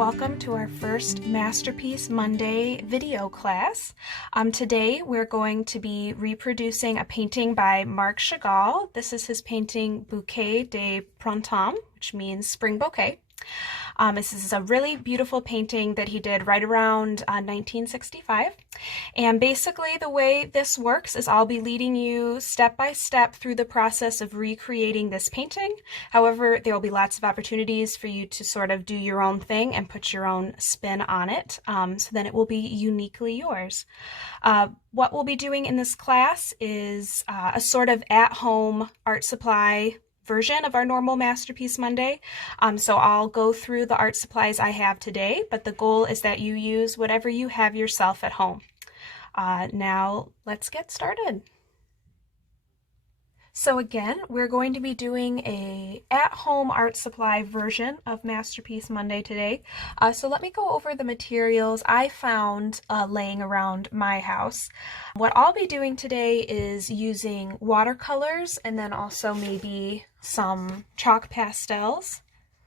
welcome to our first Masterpiece Monday video class. Today we're going to be reproducing a painting by Marc Chagall. This is his painting Bouquet de Printemps, which means spring bouquet. This is a really beautiful painting that he did right around 1965. And basically the way this works is I'll be leading you step by step through the process of recreating this painting. However, there will be lots of opportunities for you to sort of do your own thing and put your own spin on it, so then it will be uniquely yours. What we'll be doing in this class is a sort of at-home art supply version of our normal Masterpiece Monday. So I'll go through the art supplies I have today, but the goal is that you use whatever you have yourself at home. Now let's get started. So again, we're going to be doing a at-home art supply version of Masterpiece Monday today. So let me go over the materials I found laying around my house. What I'll be doing today is using watercolors and then also maybe some chalk pastels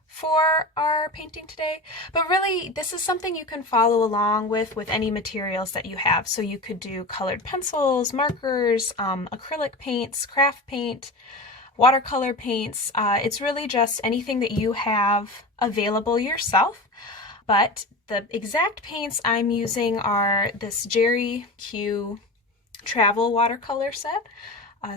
for our painting today, but really this is something you can follow along with any materials that you have. So you could do colored pencils, markers, acrylic paints, craft paint, watercolor paints. It's really just anything that you have available yourself, but the exact paints I'm using are this Jerry Q travel watercolor set.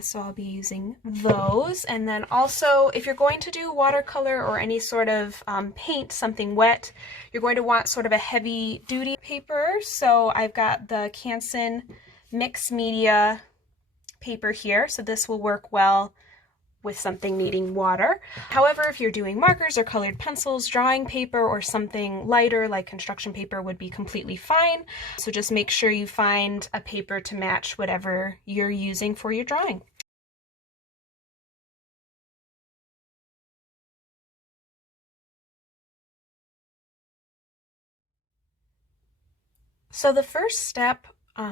So I'll be using those. And then also, if you're going to do watercolor or any sort of paint, something wet, you're going to want sort of a heavy duty paper. So I've got the Canson Mixed Media paper here. So this will work well with something needing water. However, if you're doing markers or colored pencils, drawing paper or something lighter like construction paper would be completely fine. So just make sure you find a paper to match whatever you're using for your drawing. So the first step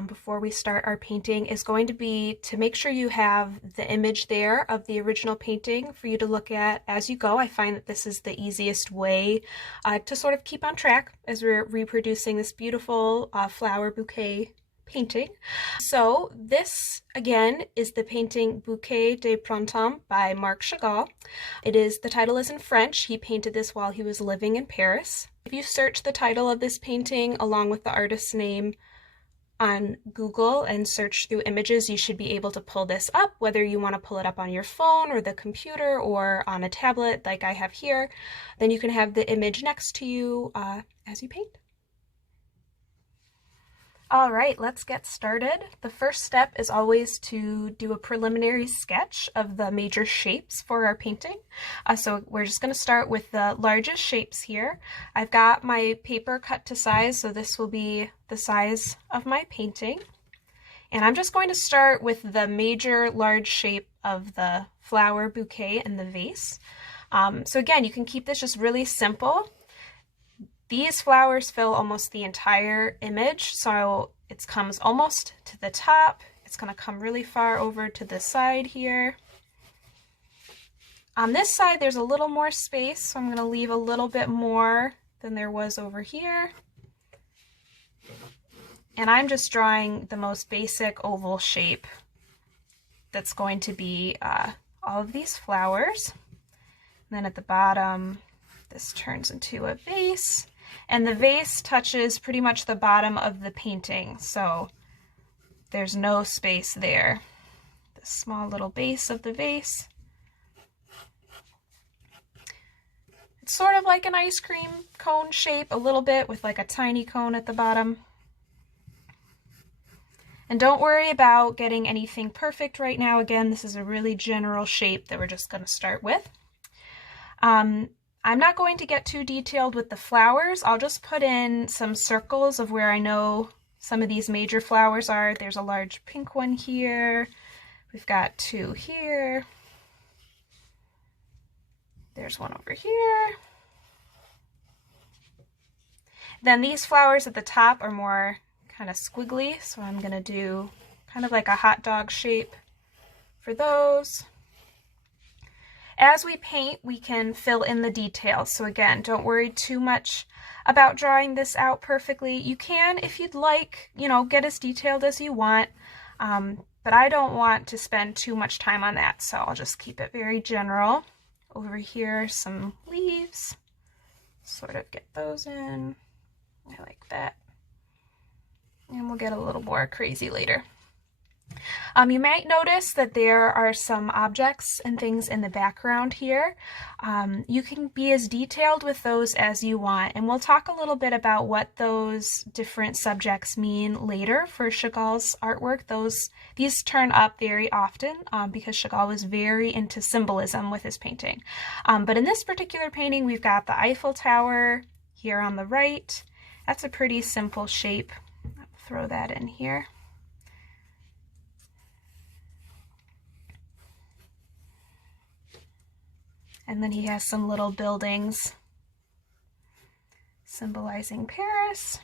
before we start our painting is going to be to make sure you have the image there of the original painting for you to look at as you go. I find that this is the easiest way to sort of keep on track as we're reproducing this beautiful flower bouquet painting. So this again is the painting Bouquet de Printemps by Marc Chagall. The title is in French. He painted this while he was living in Paris. If you search the title of this painting along with the artist's name on Google and search through images, you should be able to pull this up, whether you want to pull it up on your phone or the computer or on a tablet like I have here. Then you can have the image next to you as you paint. All right, let's get started. The first step is always to do a preliminary sketch of the major shapes for our painting. So we're just going to start with the largest shapes here. I've got my paper cut to size, so this will be the size of my painting. And I'm just going to start with the major large shape of the flower bouquet and the vase. So again, you can keep this just really simple. These flowers fill almost the entire image, so it comes almost to the top. It's going to come really far over to the side here. On this side, there's a little more space, so I'm going to leave a little bit more than there was over here. And I'm just drawing the most basic oval shape that's going to be all of these flowers. And then at the bottom, this turns into a vase. And the vase touches pretty much the bottom of the painting, so there's no space there. The small little base of the vase. It's sort of like an ice cream cone shape a little bit with like a tiny cone at the bottom. And don't worry about getting anything perfect right now. Again, this is a really general shape that we're just going to start with. I'm not going to get too detailed with the flowers. I'll just put in some circles of where I know some of these major flowers are. There's a large pink one here. We've got two here. There's one over here. Then these flowers at the top are more kind of squiggly, so I'm going to do kind of like a hot dog shape for those. As we paint, we can fill in the details. So again, don't worry too much about drawing this out perfectly. You can, if you'd like, get as detailed as you want, but I don't want to spend too much time on that, so I'll just keep it very general. Over here, some leaves, sort of get those in. I like that. And we'll get a little more crazy later. You might notice that there are some objects and things in the background here. You can be as detailed with those as you want, and we'll talk a little bit about what those different subjects mean later for Chagall's artwork. These turn up very often because Chagall was very into symbolism with his painting. But in this particular painting, we've got the Eiffel Tower here on the right. That's a pretty simple shape. I'll throw that in here. And then he has some little buildings symbolizing Paris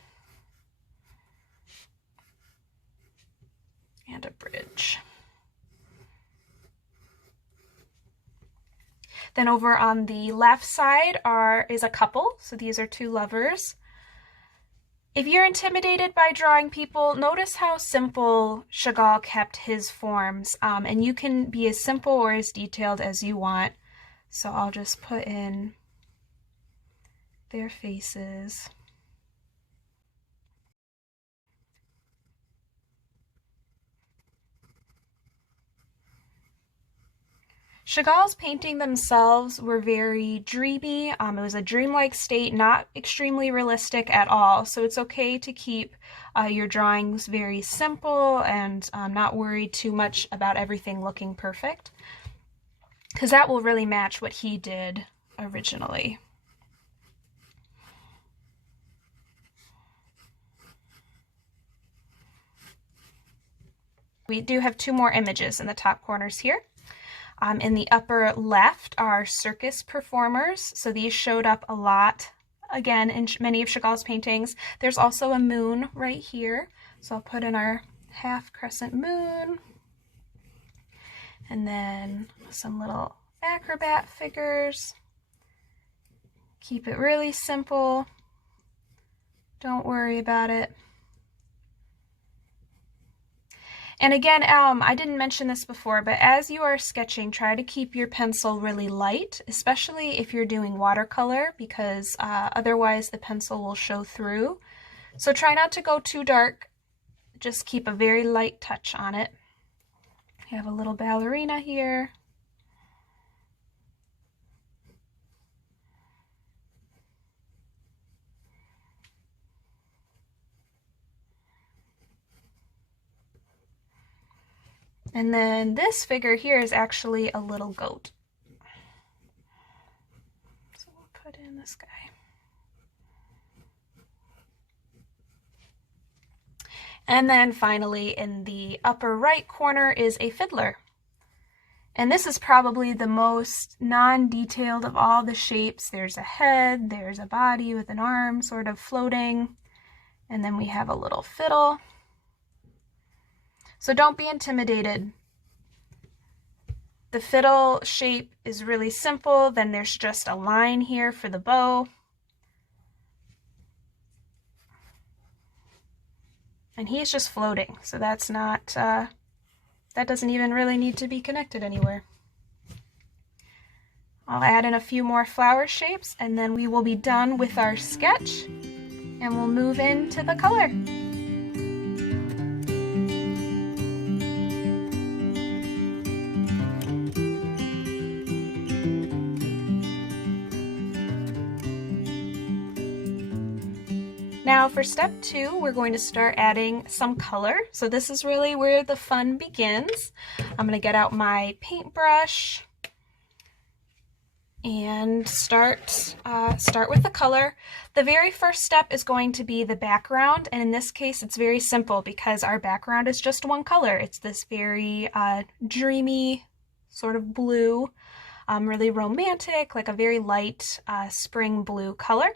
and a bridge. Then over on the left side is a couple. So these are two lovers. If you're intimidated by drawing people, notice how simple Chagall kept his forms. And you can be as simple or as detailed as you want. So I'll just put in their faces. Chagall's painting themselves were very dreamy. It was a dreamlike state, not extremely realistic at all. So it's okay to keep your drawings very simple and not worry too much about everything looking perfect, because that will really match what he did originally. We do have two more images in the top corners here. In the upper left are circus performers. So these showed up a lot, again, in many of Chagall's paintings. There's also a moon right here. So I'll put in our half crescent moon. And then some little acrobat figures. Keep it really simple. Don't worry about it. And again, I didn't mention this before, but as you are sketching, try to keep your pencil really light, especially if you're doing watercolor, because otherwise the pencil will show through. So try not to go too dark. Just keep a very light touch on it. You have a little ballerina here. And then this figure here is actually a little goat. So we'll put in this guy. And then finally in the upper right corner is a fiddler. And this is probably the most non-detailed of all the shapes. There's a head, there's a body with an arm sort of floating, and then we have a little fiddle. So don't be intimidated. The fiddle shape is really simple. Then there's just a line here for the bow. And he's just floating, so that's not, that doesn't even really need to be connected anywhere. I'll add in a few more flower shapes, and then we will be done with our sketch, and we'll move into the color. Now for step 2, we're going to start adding some color. So this is really where the fun begins. I'm going to get out my paintbrush and start with the color. The very first step is going to be the background, and in this case it's very simple because our background is just one color. It's this very dreamy sort of blue, really romantic, like a very light spring blue color.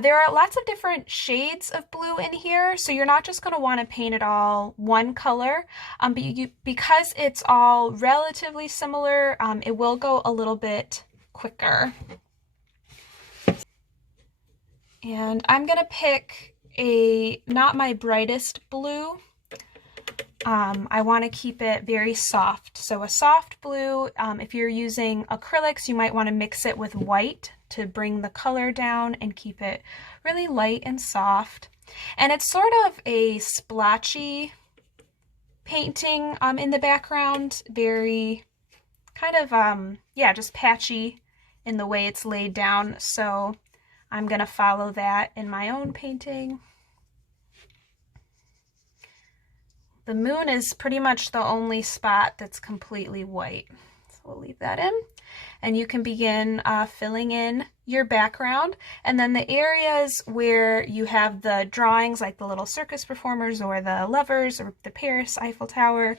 There are lots of different shades of blue in here, so you're not just going to want to paint it all one color, but because it's all relatively similar, it will go a little bit quicker. And I'm going to pick not my brightest blue. I want to keep it very soft. So a soft blue, if you're using acrylics, you might want to mix it with white to bring the color down and keep it really light and soft. And it's sort of a splotchy painting in the background, very kind of, yeah, just patchy in the way it's laid down. So I'm going to follow that in my own painting. The moon is pretty much the only spot that's completely white. So we'll leave that in. And you can begin filling in your background. And then the areas where you have the drawings, like the little circus performers or the lovers or the Paris Eiffel Tower,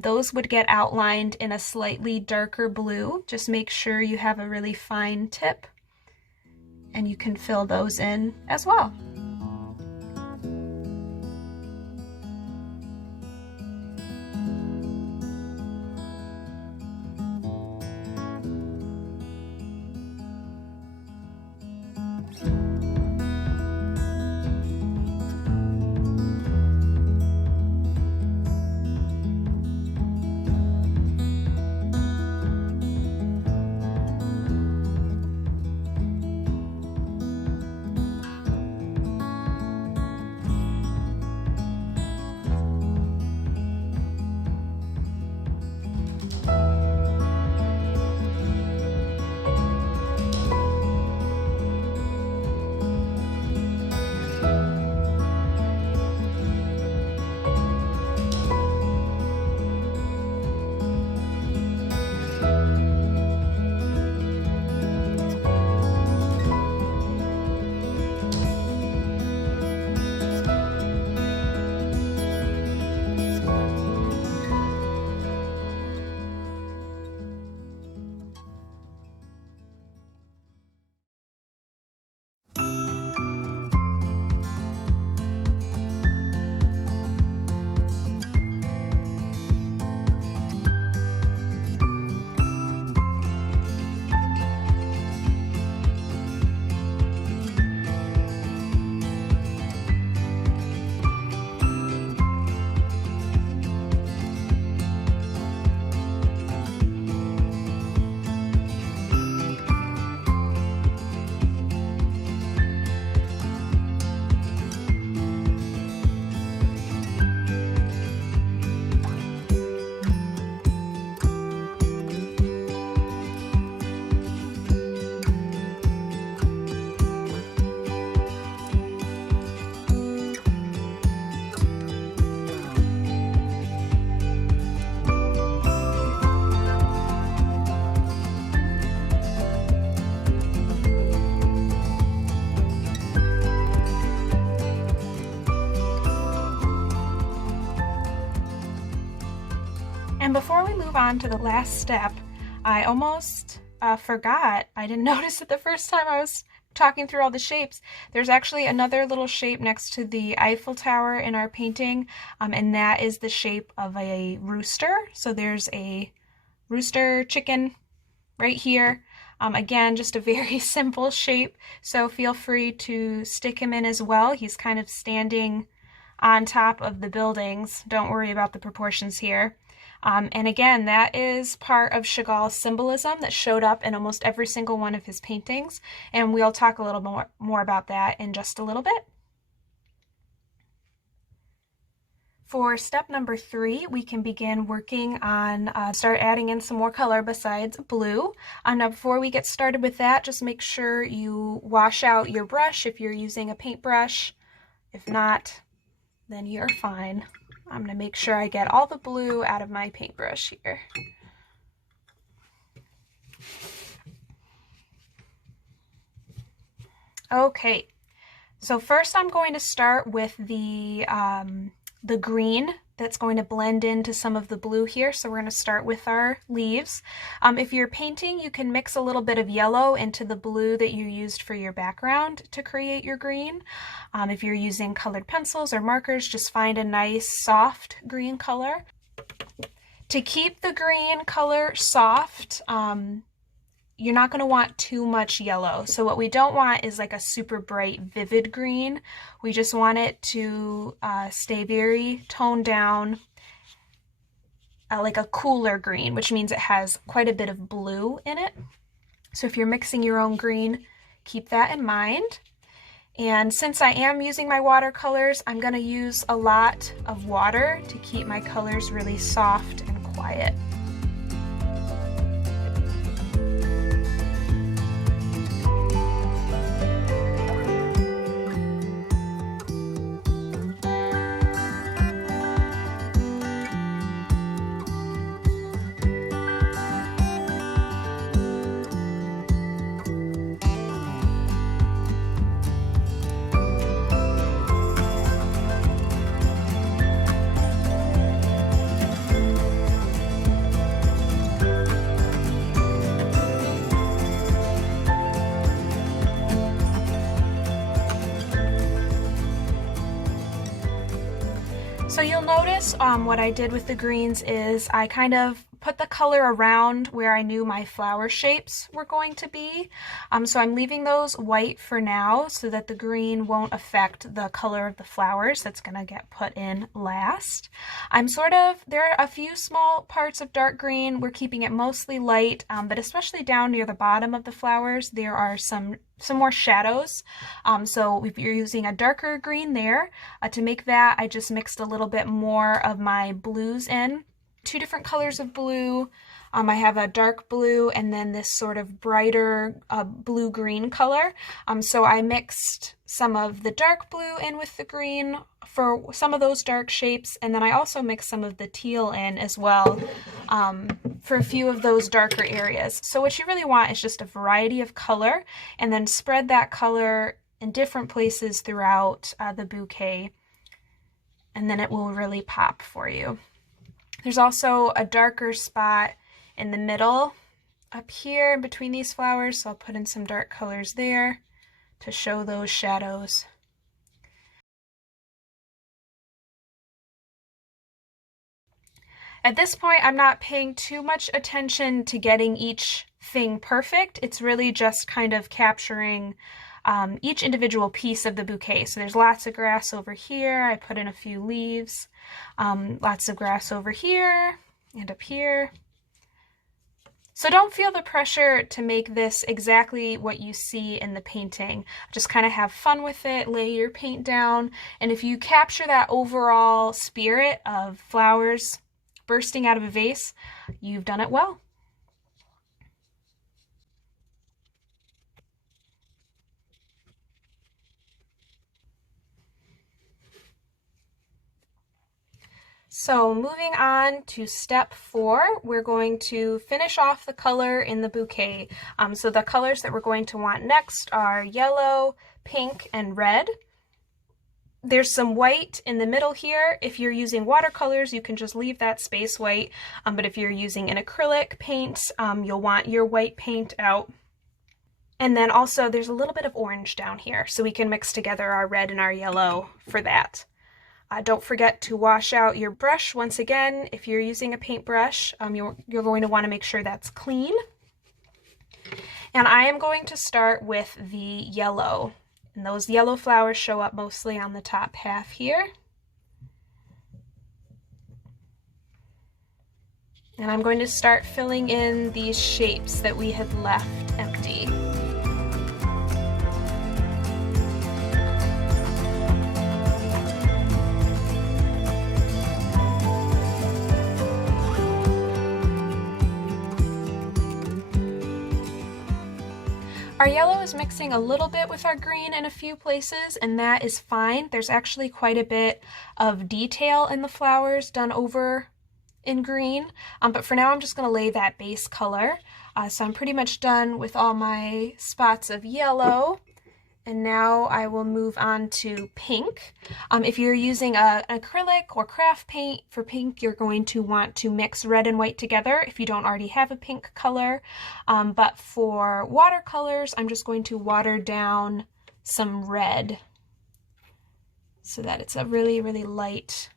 those would get outlined in a slightly darker blue. Just make sure you have a really fine tip. And you can fill those in as well. And before we move on to the last step, I almost forgot. I didn't notice it the first time I was talking through all the shapes. There's actually another little shape next to the Eiffel Tower in our painting, and that is the shape of a rooster. So there's a rooster chicken right here. Again, just a very simple shape, so feel free to stick him in as well. He's kind of standing on top of the buildings. Don't worry about the proportions here. And again, that is part of Chagall's symbolism that showed up in almost every single one of his paintings, and we'll talk a little more about that in just a little bit. For step number 3, we can begin working on, start adding in some more color besides blue. Now before we get started with that, just make sure you wash out your brush if you're using a paintbrush. If not, then you're fine. I'm going to make sure I get all the blue out of my paintbrush here. Okay, so first I'm going to start with the green that's going to blend into some of the blue here. So we're going to start with our leaves. If you're painting, you can mix a little bit of yellow into the blue that you used for your background to create your green. If you're using colored pencils or markers, just find a nice soft green color. To keep the green color soft, you're not going to want too much yellow. So what we don't want is like a super bright, vivid green. We just want it to stay very toned down, like a cooler green, which means it has quite a bit of blue in it. So if you're mixing your own green, keep that in mind. And since I am using my watercolors, I'm going to use a lot of water to keep my colors really soft and quiet. So you'll notice what I did with the greens is I kind of put the color around where I knew my flower shapes were going to be. So I'm leaving those white for now so that the green won't affect the color of the flowers that's going to get put in last. There are a few small parts of dark green. We're keeping it mostly light, but especially down near the bottom of the flowers, there are some more shadows. So if you're using a darker green there, to make that, I just mixed a little bit more of my blues in. Two different colors of blue. I have a dark blue and then this sort of brighter blue-green color. So I mixed some of the dark blue in with the green for some of those dark shapes, and then I also mixed some of the teal in as well for a few of those darker areas. So what you really want is just a variety of color, and then spread that color in different places throughout the bouquet, and then it will really pop for you. There's also a darker spot in the middle up here in between these flowers, so I'll put in some dark colors there to show those shadows. At this point, I'm not paying too much attention to getting each thing perfect. It's really just kind of capturing each individual piece of the bouquet. So there's lots of grass over here. I put in a few leaves. Lots of grass over here and up here. So don't feel the pressure to make this exactly what you see in the painting. Just kind of have fun with it, lay your paint down, and if you capture that overall spirit of flowers bursting out of a vase, you've done it well. So moving on to step 4, we're going to finish off the color in the bouquet. So the colors that we're going to want next are yellow, pink, and red. There's some white in the middle here. If you're using watercolors, you can just leave that space white. But if you're using an acrylic paint, you'll want your white paint out. And then also there's a little bit of orange down here, so we can mix together our red and our yellow for that. Don't forget to wash out your brush once again. If you're using a paintbrush, you're going to want to make sure that's clean. And I am going to start with the yellow. And those yellow flowers show up mostly on the top half here. And I'm going to start filling in these shapes that we had left empty. Our yellow is mixing a little bit with our green in a few places, and that is fine. There's actually quite a bit of detail in the flowers done over in green, but for now I'm just going to lay that base color. So I'm pretty much done with all my spots of yellow, And now I will move on to pink. If you're using an acrylic or craft paint, for pink you're going to want to mix red and white together if you don't already have a pink color. But for watercolors, I'm just going to water down some red so that it's a really, really light,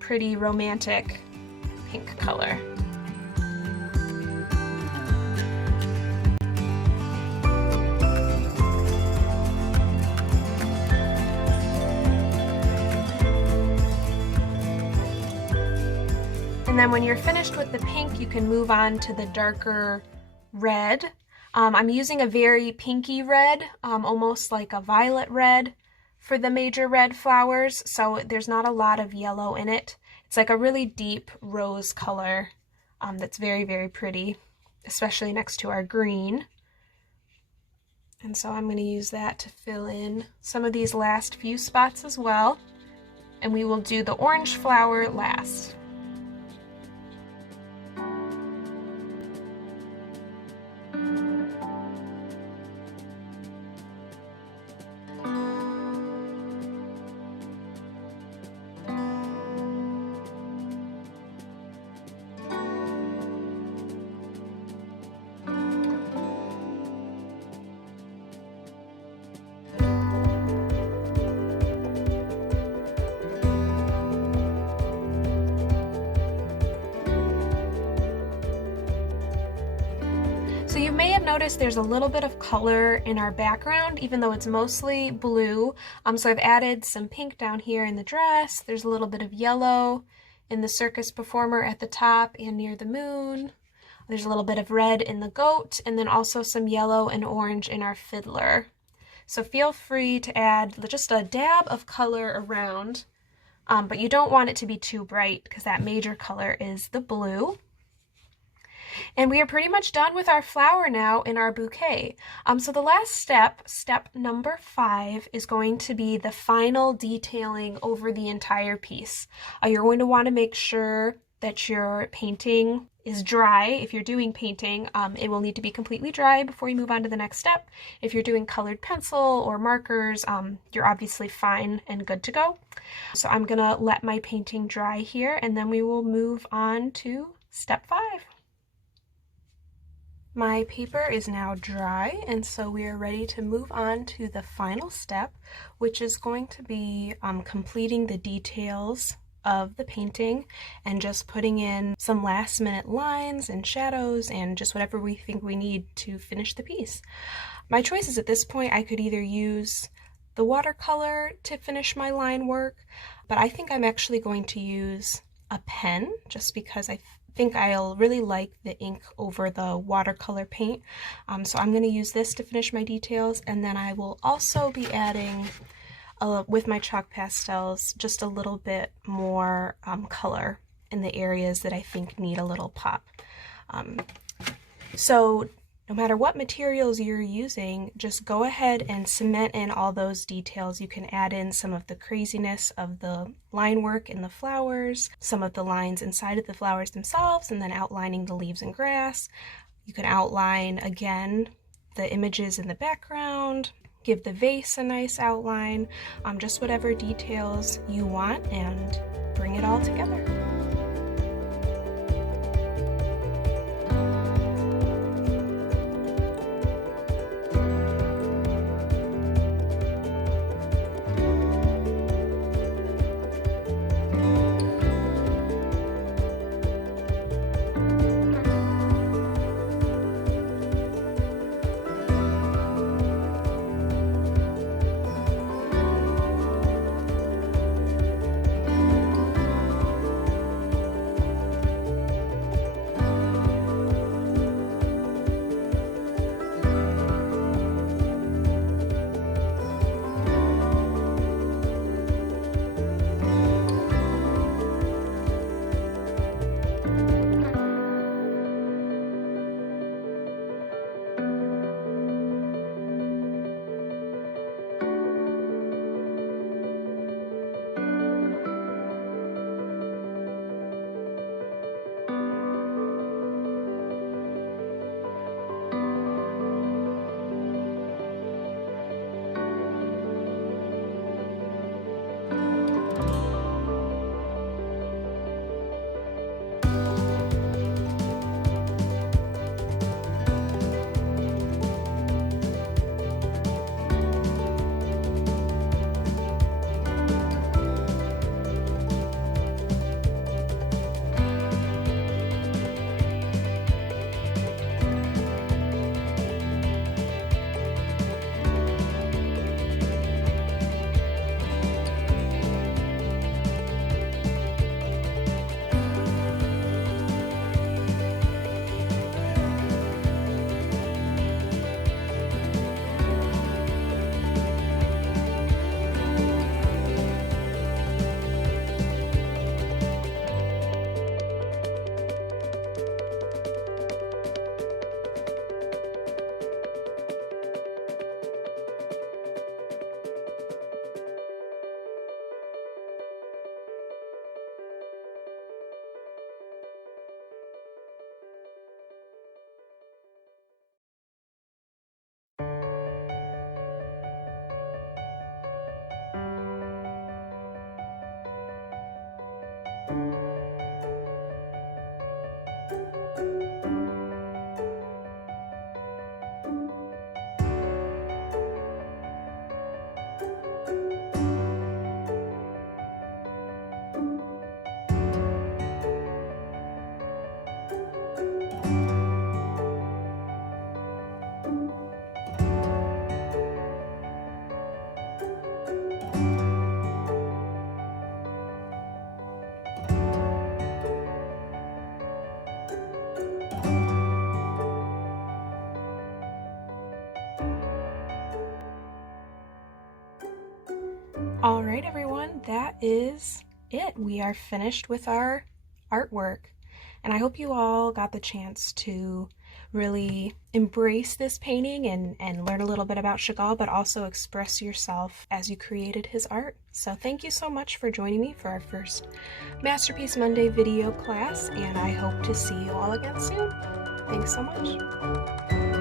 pretty, romantic pink color. And then when you're finished with the pink, you can move on to the darker red. I'm using a very pinky red, almost like a violet red for the major red flowers, so there's not a lot of yellow in it. It's like a really deep rose color that's very, very pretty, especially next to our green. And so I'm going to use that to fill in some of these last few spots as well. And we will do the orange flower last. So you may have noticed there's a little bit of color in our background, even though it's mostly blue. So I've added some pink down here in the dress. There's a little bit of yellow in the circus performer at the top and near the moon. There's a little bit of red in the goat, and then also some yellow and orange in our fiddler. So feel free to add just a dab of color around, but you don't want it to be too bright because that major color is the blue. And we are pretty much done with our flower now in our bouquet. So the last step, step number 5, is going to be the final detailing over the entire piece. You're going to want to make sure that your painting is dry. If you're doing painting, it will need to be completely dry before you move on to the next step. If you're doing colored pencil or markers, you're obviously fine and good to go. So I'm gonna let my painting dry here, and then we will move on to step 5. My paper is now dry, and so we are ready to move on to the final step, which is going to be completing the details of the painting and just putting in some last minute lines and shadows and just whatever we think we need to finish the piece. My choices at this point, I could either use the watercolor to finish my line work, but I think I'm actually going to use a pen just because I think I'll really like the ink over the watercolor paint. So I'm going to use this to finish my details, and then I will also be adding with my chalk pastels just a little bit more color in the areas that I think need a little pop. So no matter what materials you're using, just go ahead and cement in all those details. You can add in some of the craziness of the line work in the flowers, some of the lines inside of the flowers themselves, and then outlining the leaves and grass. You can outline again the images in the background, give the vase a nice outline, just whatever details you want, and bring it all together. is it. We are finished with our artwork. And I hope you all got the chance to really embrace this painting and learn a little bit about Chagall, but also express yourself as you created his art. So thank you so much for joining me for our first Masterpiece Monday video class, and I hope to see you all again soon. Thanks so much.